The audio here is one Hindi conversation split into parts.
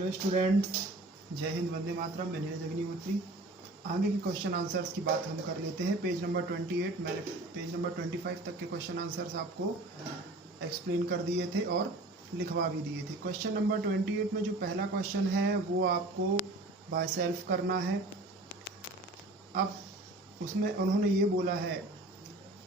हेलो स्टूडेंट्स, जय हिंद, वंदे मातरम। मैं नीरज अग्निहोत्री। आगे के क्वेश्चन आंसर्स की बात हम कर लेते हैं। पेज नंबर 28, मैंने पेज नंबर 25 तक के क्वेश्चन आंसर्स आपको एक्सप्लेन कर दिए थे और लिखवा भी दिए थे। क्वेश्चन नंबर 28 में जो पहला क्वेश्चन है वो आपको बाय सेल्फ करना है। अब उसमें उन्होंने ये बोला है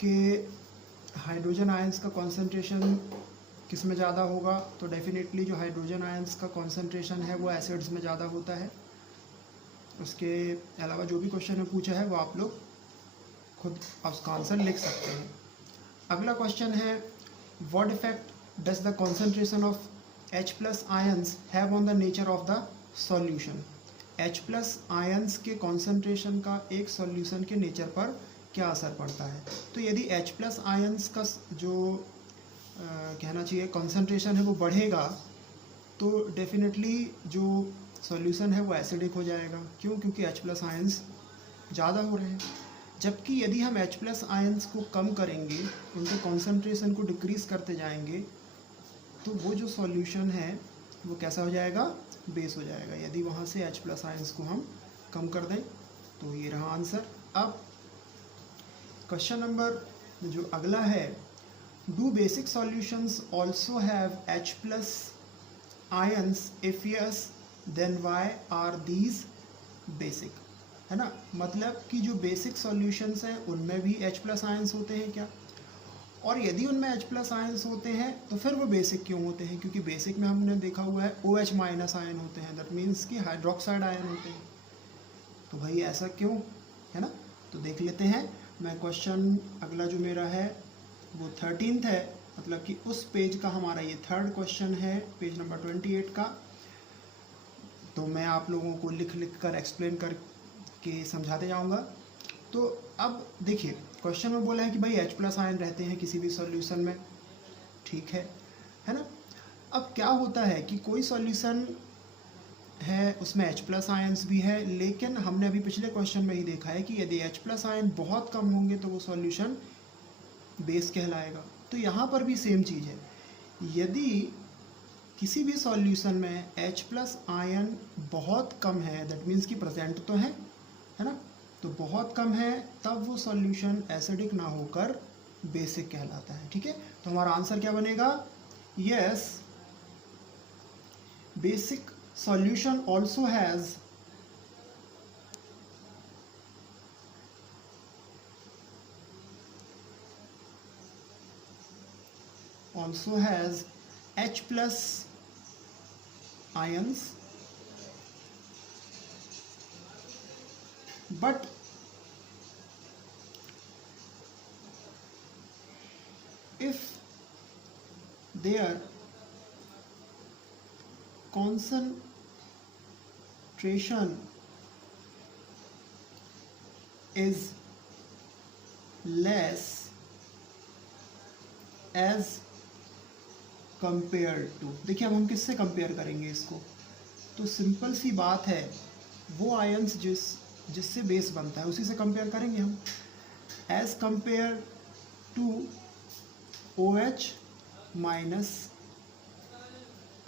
कि हाइड्रोजन आयंस का कॉन्सेंट्रेशन किस में ज़्यादा होगा, तो डेफिनेटली जो हाइड्रोजन आयंस का कॉन्सेंट्रेशन है वो एसिड्स में ज़्यादा होता है। उसके अलावा जो भी क्वेश्चन में पूछा है वो आप लोग खुद उसका आंसर लिख सकते हैं। अगला क्वेश्चन है, what effect does the concentration of H+ ions have on the nature of the solution. H+ ions के कॉन्सेंट्रेशन का एक सॉल्यूशन के नेचर पर क्या असर पड़ता है। तो यदि H+ आयंस का जो कहना चाहिए कॉन्सेंट्रेशन है वो बढ़ेगा तो डेफिनेटली जो सॉल्यूशन है वो एसिडिक हो जाएगा। क्यों? क्योंकि H+ आयंस ज़्यादा हो रहे हैं। जबकि यदि हम H+ आयंस को कम करेंगे, उनके कॉन्सेंट्रेशन को डिक्रीज़ करते जाएंगे, तो वो जो सॉल्यूशन है वो कैसा हो जाएगा, बेस हो जाएगा। यदि वहाँ से H+ आयंस को हम कम कर दें तो ये रहा आंसर। अब क्वेश्चन नंबर जो अगला है, do basic solutions also have H+ ions, if yes then why are these basic, है ना। मतलब कि जो बेसिक सॉल्यूशंस हैं उनमें भी H+ आयंस होते हैं क्या, और यदि उनमें H+ आयंस होते हैं तो फिर वो बेसिक क्यों होते हैं। क्योंकि बेसिक में हमने देखा हुआ है OH- आयन होते हैं, दैट मीन्स कि हाइड्रोक्साइड आयन होते हैं। तो भाई ऐसा क्यों, है ना। तो देख लेते हैं। मैं क्वेश्चन अगला जो मेरा है वो 13th है, मतलब कि उस पेज का हमारा ये थर्ड क्वेश्चन है, पेज नंबर 28 का। तो मैं आप लोगों को लिख कर एक्सप्लेन करके समझाते जाऊंगा। तो अब देखिए, क्वेश्चन में बोला है कि भाई H+ आयन रहते हैं किसी भी सॉल्यूशन में, ठीक है ना। अब क्या होता है कि कोई सॉल्यूशन है उसमें H+ आयंस भी है, लेकिन हमने अभी पिछले क्वेश्चन में ही देखा है कि यदि H+ आयन बहुत कम होंगे तो वो सॉल्यूशन बेस कहलाएगा। तो यहाँ पर भी सेम चीज़ है। यदि किसी भी सॉल्यूशन में H+ आयन बहुत कम है, दैट मीन्स कि प्रेजेंट तो है ना, तो बहुत कम है, तब वो सॉल्यूशन एसिडिक ना होकर बेसिक कहलाता है। ठीक है, तो हमारा आंसर क्या बनेगा, yes basic solution also has H+ ions, but if their concentration is less as compared to, देखिए अब हम किससे कंपेयर करेंगे इसको, तो सिंपल सी बात है, वो आयंस जिससे बेस बनता है उसी से कंपेयर करेंगे हम। As compare to OH-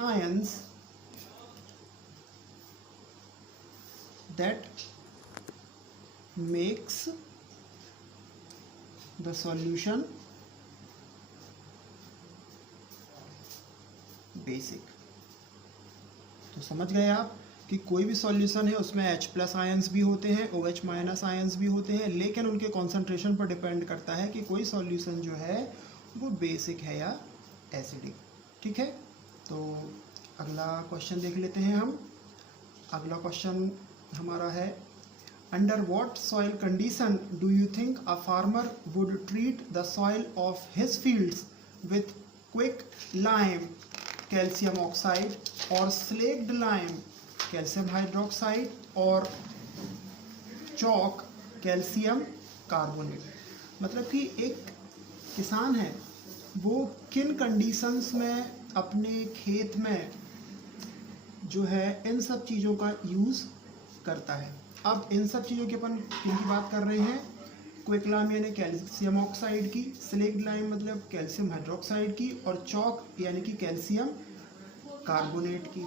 ions that makes the solution basic. तो समझ गए आप कि कोई भी सॉल्यूशन है उसमें H+ आयंस भी होते हैं, OH- आयंस भी होते हैं, लेकिन उनके कॉन्सेंट्रेशन पर डिपेंड करता है कि कोई सॉल्यूशन जो है वो बेसिक है या एसिडिक। ठीक है, तो अगला क्वेश्चन देख लेते हैं हम। अगला क्वेश्चन हमारा है, under what soil condition do you think a farmer would treat the soil of his fields with quick lime calcium oxide और स्लेक्ड लाइम कैल्शियम हाइड्रोक्साइड और चॉक कैल्शियम कार्बोनेट। मतलब कि एक किसान है, वो किन कंडीशंस में अपने खेत में जो है इन सब चीज़ों का यूज़ करता है। अब इन सब चीज़ों की अपन किन की बात कर रहे हैं, क्विक लाइम यानी कैल्शियम ऑक्साइड की, स्लेक्ड लाइम मतलब कैल्शियम हाइड्रोक्साइड की, और चॉक यानी कि कैल्शियम कार्बोनेट की।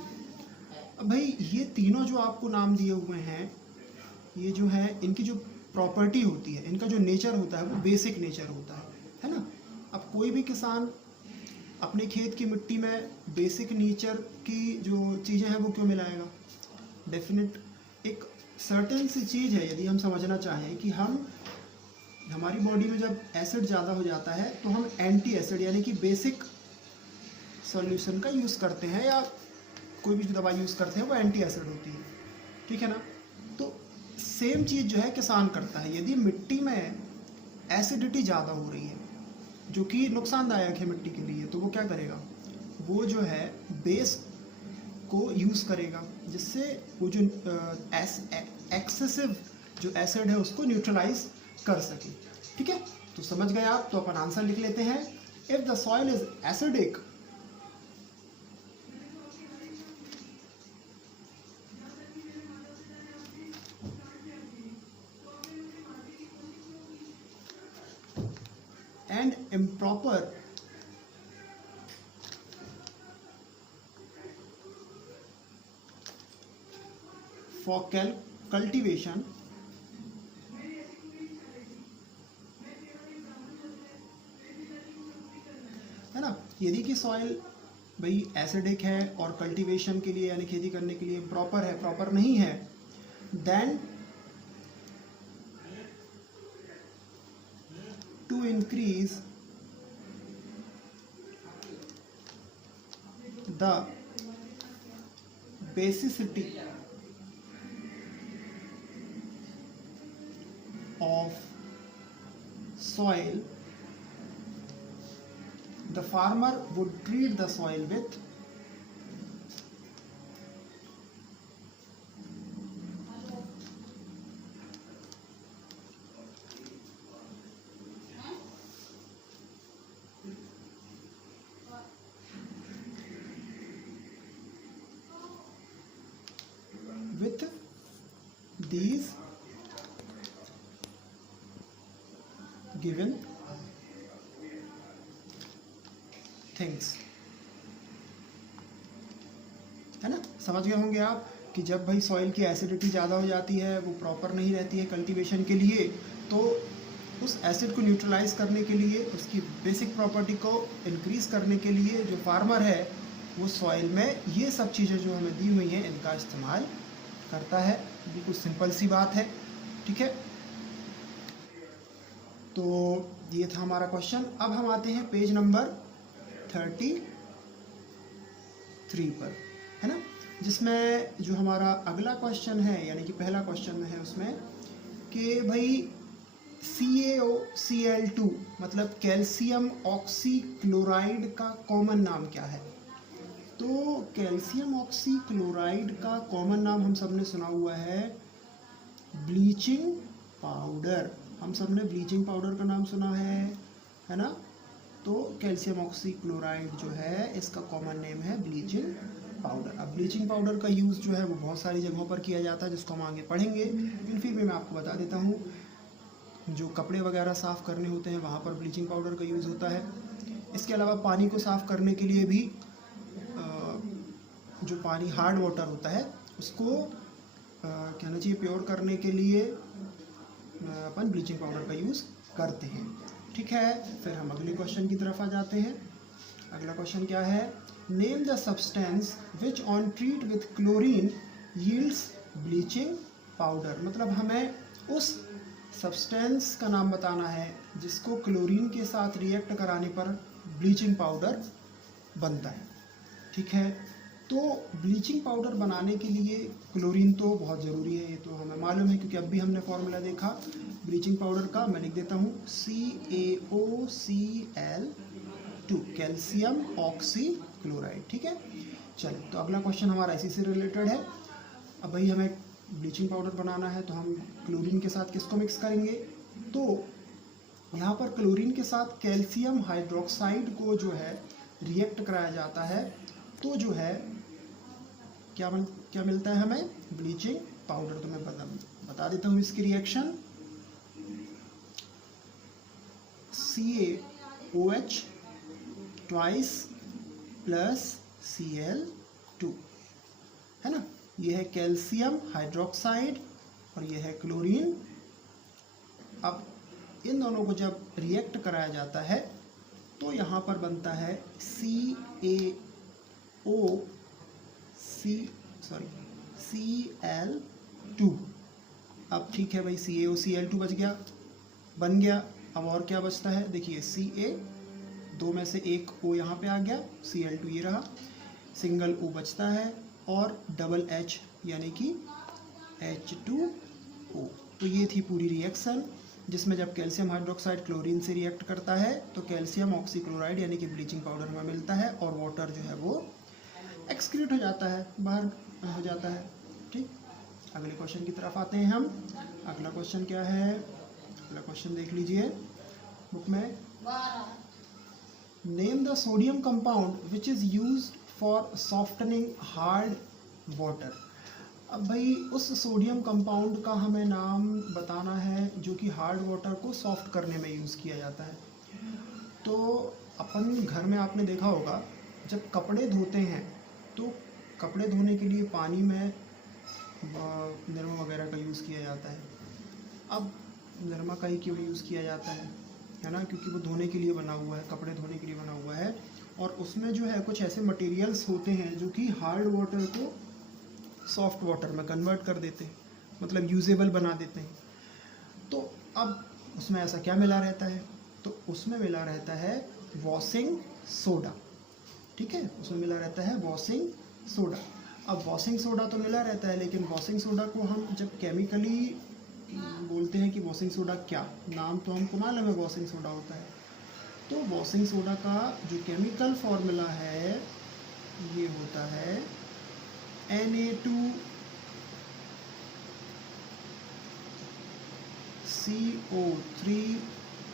अब भाई ये तीनों जो आपको नाम दिए हुए हैं, ये जो है इनकी जो प्रॉपर्टी होती है, इनका जो नेचर होता है वो बेसिक नेचर होता है ना। अब कोई भी किसान अपने खेत की मिट्टी में बेसिक नेचर की जो चीज़ें हैं वो क्यों मिलाएगा? डेफिनेट एक सर्टेन सी चीज़ है, यदि हम समझना चाहें कि हमारी बॉडी में जब एसिड ज़्यादा हो जाता है तो हम एंटी एसिड यानी कि बेसिक सॉल्यूशन का यूज़ करते हैं, या कोई भी जो दवाई यूज़ करते हैं वो एंटी एसिड होती है, ठीक है ना। तो सेम चीज़ जो है किसान करता है, यदि मिट्टी में एसिडिटी ज़्यादा हो रही है जो कि नुकसानदायक है मिट्टी के लिए, तो वो क्या करेगा, वो जो है बेस को यूज़ करेगा, जिससे वो जो एक्सेसिव जो एसिड है उसको न्यूट्रलाइज कर सके, ठीक है। तो समझ गए आप, तो अपन आंसर लिख लेते हैं। If the soil is acidic, and improper for cultivation, है ना। यदि कि सॉइल भाई एसिडिक है और कल्टीवेशन के लिए यानी खेती करने के लिए प्रॉपर है, प्रॉपर नहीं है, then to increase the basicity of soil, the farmer would treat the soil with these given things, है ना। समझ गए होंगे आप कि जब भाई सॉइल की एसिडिटी ज़्यादा हो जाती है, वो प्रॉपर नहीं रहती है कल्टीवेशन के लिए, तो उस एसिड को न्यूट्रलाइज करने के लिए, उसकी बेसिक प्रॉपर्टी को इंक्रीज करने के लिए जो फार्मर है वो सॉइल में ये सब चीज़ें जो हमें दी हुई हैं इनका इस्तेमाल करता है। बिल्कुल सिंपल सी बात है, ठीक है। तो ये था हमारा क्वेश्चन। अब हम आते हैं पेज नंबर 33 पर, है ना, जिसमें जो हमारा अगला क्वेश्चन है यानी कि पहला क्वेश्चन है उसमें कि भाई CaOCl2 मतलब कैल्शियम ऑक्सीक्लोराइड का कॉमन नाम क्या है। तो कैल्शियम ऑक्सीक्लोराइड का कॉमन नाम हम सब ने सुना हुआ है ब्लीचिंग पाउडर। हम सब ने ब्लीचिंग पाउडर का नाम सुना है ना। तो कैल्शियम ऑक्सीक्लोराइड जो है इसका कॉमन नेम है ब्लीचिंग पाउडर। अब ब्लीचिंग पाउडर का यूज़ जो है वो बहुत सारी जगहों पर किया जाता है जिसको हम आगे पढ़ेंगे, लेकिन फिर भी मैं आपको बता देता हूँ। जो कपड़े वगैरह साफ़ करने होते हैं वहाँ पर ब्लीचिंग पाउडर का यूज़ होता है। इसके अलावा पानी को साफ़ करने के लिए भी जो पानी हार्ड वाटर होता है उसको कहना चाहिए प्योर करने के लिए अपन ब्लीचिंग पाउडर का यूज़ करते हैं, ठीक है। फिर हम अगले क्वेश्चन की तरफ आ जाते हैं। अगला क्वेश्चन क्या है, name the substance which on treat with chlorine yields bleaching powder. मतलब हमें उस सब्सटेंस का नाम बताना है जिसको क्लोरीन के साथ रिएक्ट कराने पर ब्लीचिंग पाउडर बनता है, ठीक है। तो ब्लीचिंग पाउडर बनाने के लिए क्लोरीन तो बहुत ज़रूरी है, ये तो हमें मालूम है क्योंकि अभी हमने फॉर्मूला देखा ब्लीचिंग पाउडर का। मैं लिख देता हूँ CaOCl2 कैल्शियम ऑक्सीक्लोराइड, ठीक है। चलिए, तो अगला क्वेश्चन हमारा इसी से रिलेटेड है। अब भाई हमें ब्लीचिंग पाउडर बनाना है तो हम क्लोरीन के साथ किसको मिक्स करेंगे। तो यहाँ पर क्लोरीन के साथ कैल्शियम हाइड्रोक्साइड को जो है रिएक्ट कराया जाता है, तो जो है क्या मिलता है हमें ब्लीचिंग पाउडर। तो मैं बता देता हूँ इसकी reaction. CaOH twice plus Cl2, है ना। ये है कैल्शियम हाइड्रोक्साइड और ये है क्लोरीन। अब इन दोनों को जब रिएक्ट कराया जाता है तो यहाँ पर बनता है Cl2। अब ठीक है भाई, CaOCl2 बच गया, बन गया। अब और क्या बचता है, देखिए Ca, दो में से एक O यहाँ पे आ गया, Cl2 ये रहा, सिंगल O बचता है और डबल H यानी कि H2O। तो ये थी पूरी रिएक्शन, जिसमें जब कैल्शियम हाइड्रोक्साइड क्लोरीन से रिएक्ट करता है तो कैल्शियम ऑक्सीक्लोराइड यानी कि ब्लीचिंग पाउडर हमें मिलता है और वाटर जो है वो एक्सक्रीट हो जाता है, बाहर हो जाता है। ठीक, अगले क्वेश्चन की तरफ आते हैं हम। अगला क्वेश्चन क्या है, अगला क्वेश्चन देख लीजिए बुक में। Name the sodium compound which is used for softening hard water. अब भाई उस सोडियम कंपाउंड का हमें नाम बताना है जो कि हार्ड वाटर को सॉफ्ट करने में यूज़ किया जाता है। तो अपन घर में आपने देखा होगा जब कपड़े धोते हैं तो कपड़े धोने के लिए पानी में निरमा वगैरह का यूज़ किया जाता है। अब निरमा का ही क्यों यूज़ किया जाता है ना, क्योंकि वो धोने के लिए बना हुआ है, कपड़े धोने के लिए बना हुआ है और उसमें जो है कुछ ऐसे मटेरियल्स होते हैं जो कि हार्ड वाटर को सॉफ्ट वाटर में कन्वर्ट कर देते हैं, मतलब यूजेबल बना देते हैं। तो अब उसमें ऐसा क्या मिला रहता है, तो उसमें मिला रहता है वॉशिंग सोडा। ठीक है, उसमें मिला रहता है वॉशिंग सोडा। अब वॉशिंग सोडा तो मिला रहता है, लेकिन वॉशिंग सोडा को हम जब केमिकली बोलते हैं कि वॉशिंग सोडा, क्या नाम तो हमको मालूम है वॉशिंग सोडा होता है। तो वॉशिंग सोडा का जो केमिकल फॉर्मूला है ये होता है Na2CO3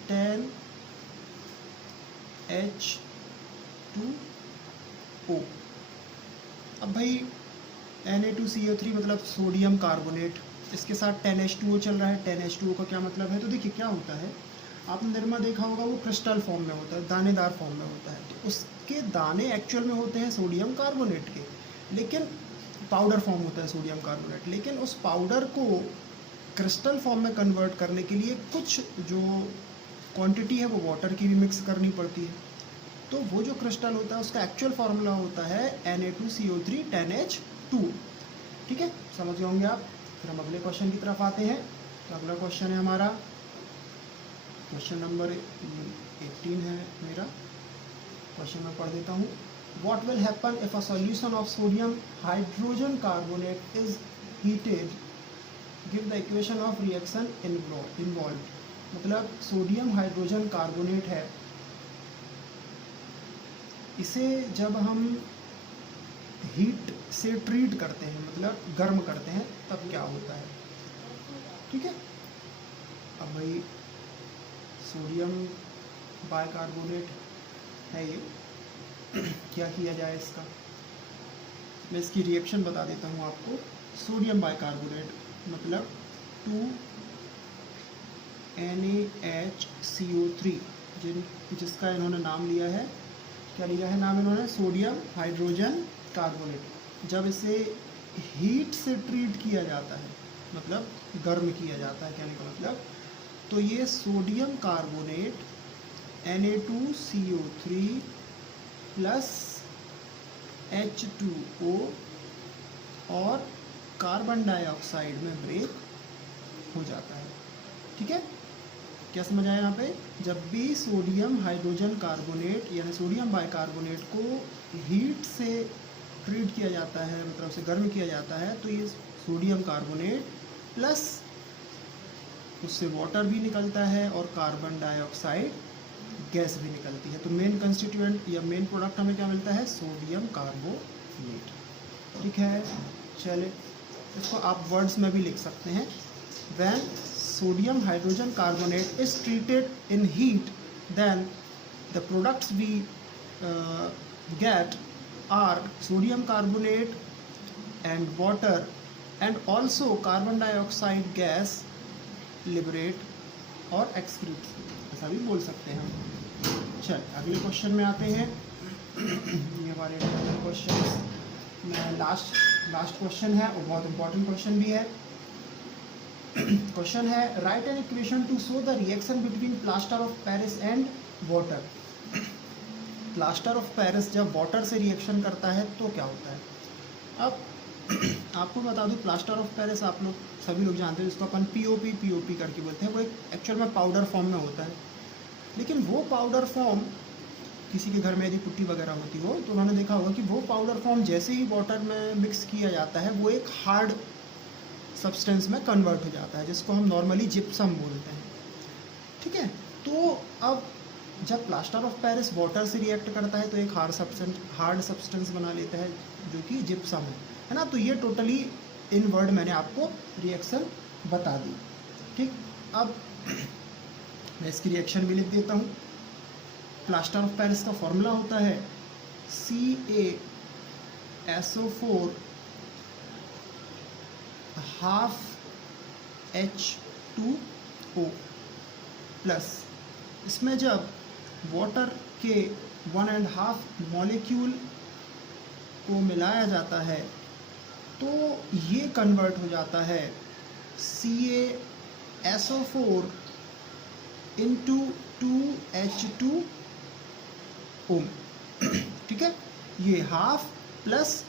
10H2O। अब भाई Na2CO3 मतलब सोडियम कार्बोनेट, इसके साथ 10H2O चल रहा है। 10H2O का क्या मतलब है, तो देखिए क्या होता है, आपने निरमा देखा होगा वो क्रिस्टल फॉर्म में होता है, दानेदार फॉर्म में होता है। तो उसके दाने एक्चुअल में होते हैं सोडियम कार्बोनेट के, लेकिन पाउडर फॉर्म होता है सोडियम कार्बोनेट। लेकिन उस पाउडर को क्रिस्टल फॉर्म में कन्वर्ट करने के लिए कुछ जो क्वांटिटी है वो वाटर की भी मिक्स करनी पड़ती है। तो वो जो क्रिस्टल होता है उसका एक्चुअल फार्मूला होता है Na2CO3 10H2। ठीक है, समझ गए होंगे आप। फिर हम अगले क्वेश्चन की तरफ आते हैं। तो अगला क्वेश्चन है हमारा क्वेश्चन नंबर 18 है मेरा। क्वेश्चन मैं पढ़ देता हूँ। What will happen if a solution of sodium hydrogen carbonate is heated? Give the equation of reaction involved। मतलब सोडियम हाइड्रोजन कार्बोनेट है, इसे जब हम हीट से ट्रीट करते हैं, मतलब गर्म करते हैं, तब क्या होता है। ठीक है, अब भाई सोडियम बाइकार्बोनेट है ये, क्या किया जाए इसका, मैं इसकी रिएक्शन बता देता हूँ आपको। सोडियम बाइकार्बोनेट मतलब 2NaHCO3 जिसका इन्होंने नाम लिया है, क्या लिया है नाम इन्होंने, सोडियम हाइड्रोजन कार्बोनेट। जब इसे हीट से ट्रीट किया जाता है, मतलब गर्म किया जाता है, कहने का मतलब, तो ये sodium carbonate Na2CO3 plus H2O और कार्बन डाइऑक्साइड में ब्रेक हो जाता है। ठीक है, क्या समझ आया यहाँ पे, जब भी सोडियम हाइड्रोजन कार्बोनेट यानी सोडियम बाइकार्बोनेट को हीट से ट्रीट किया जाता है, मतलब उसे गर्म किया जाता है, तो ये सोडियम कार्बोनेट प्लस उससे वाटर भी निकलता है और कार्बन डाइऑक्साइड गैस भी निकलती है। तो मेन कंस्टिट्यूएंट या मेन प्रोडक्ट हमें क्या मिलता है, सोडियम कार्बोनेट। ठीक है, चलिए इसको आप वर्ड्स में भी लिख सकते हैं। When sodium hydrogen carbonate is treated in heat, then the products we get are sodium carbonate and water and also carbon dioxide gas liberate और excrete, ऐसा भी बोल सकते हैं हम। चल अगले क्वेश्चन में आते हैं। ये हमारे क्वेश्चन लास्ट क्वेश्चन है और बहुत इंपॉर्टेंट क्वेश्चन भी है। क्वेश्चन है right an equation two show the reaction between plaster of Paris and water. Plaster of Paris जब वाटर से रिएक्शन करता है तो क्या होता है। अब आपको बता दूं, प्लास्टर ऑफ पेरिस आप लोग सभी लोग जानते हैं, जिसको अपन पीओपी करके बोलते हैं, वो एक एक्चुअल में पाउडर फॉर्म में होता है। लेकिन वो पाउडर फॉर्म, किसी के घर में यदि पुट्टी वगैरह होती हो तो उन्होंने देखा होगा कि वो पाउडर फॉर्म जैसे ही वाटर में मिक्स किया जाता है वो एक हार्ड सब्सटेंस में कन्वर्ट हो जाता है, जिसको हम नॉर्मली जिप्सम बोलते हैं। ठीक है, तो अब जब प्लास्टर ऑफ पेरिस वाटर से रिएक्ट करता है तो एक हार्ड सब्सटेंस बना लेता है जो कि जिप्सम है ना। तो ये टोटली इन वर्ड मैंने आपको रिएक्शन बता दी। ठीक, अब मैं इसकी रिएक्शन भी लिख देता हूँ। प्लास्टर ऑफ पेरिस का फॉर्मूला होता है CaSO4 हाफ H2O प्लस, इसमें जब वाटर के 1.5 मॉलिक्यूल को मिलाया जाता है तो ये कन्वर्ट हो जाता है CaSO4 into 2H2O। ठीक है, ये हाफ प्लस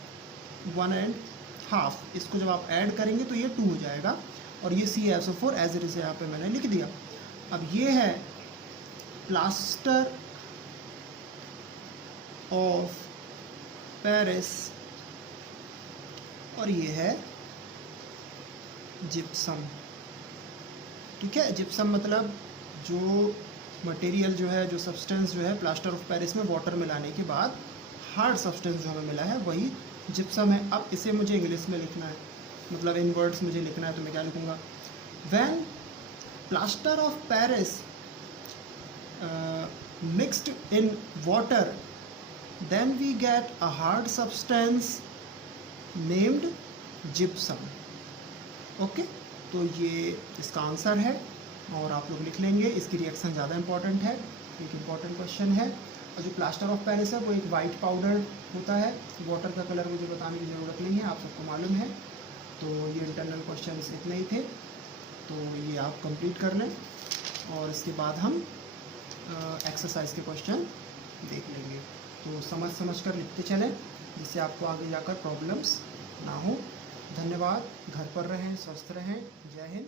1.5, इसको जब आप ऐड करेंगे तो ये 2 हो जाएगा और ये CaSO4 एज इट इज यहाँ पे मैंने लिख दिया। अब ये है प्लास्टर ऑफ पेरिस और ये है जिप्सम। ठीक है, जिप्सम मतलब जो मटेरियल जो है, जो सब्सटेंस जो है प्लास्टर ऑफ पेरिस में वाटर मिलाने के बाद हार्ड सब्सटेंस जो हमें मिला है वही जिप्सम है। अब इसे मुझे इंग्लिश में लिखना है, मतलब इन वर्ड्स मुझे लिखना है, तो मैं क्या लिखूँगा, when plaster of Paris mixed in water then we get a hard substance named gypsum. Okay, तो ये इसका आंसर है और आप लोग लिख लेंगे। इसकी रिएक्शन ज़्यादा इंपॉर्टेंट है, एक इम्पॉर्टेंट क्वेश्चन है। और जो प्लास्टर ऑफ पेरिस है वो एक वाइट पाउडर होता है, वाटर का कलर मुझे बताने की ज़रूरत नहीं है, आप सबको मालूम है। तो ये इंटरनल क्वेश्चन इतने ही थे, तो ये आप कंप्लीट कर लें और इसके बाद हम एक्सरसाइज के क्वेश्चन देख लेंगे। तो समझ कर लिखते चलें, जिससे आपको आगे जाकर प्रॉब्लम्स ना हो। धन्यवाद, घर पर रहें, स्वस्थ रहें, जय हिंद।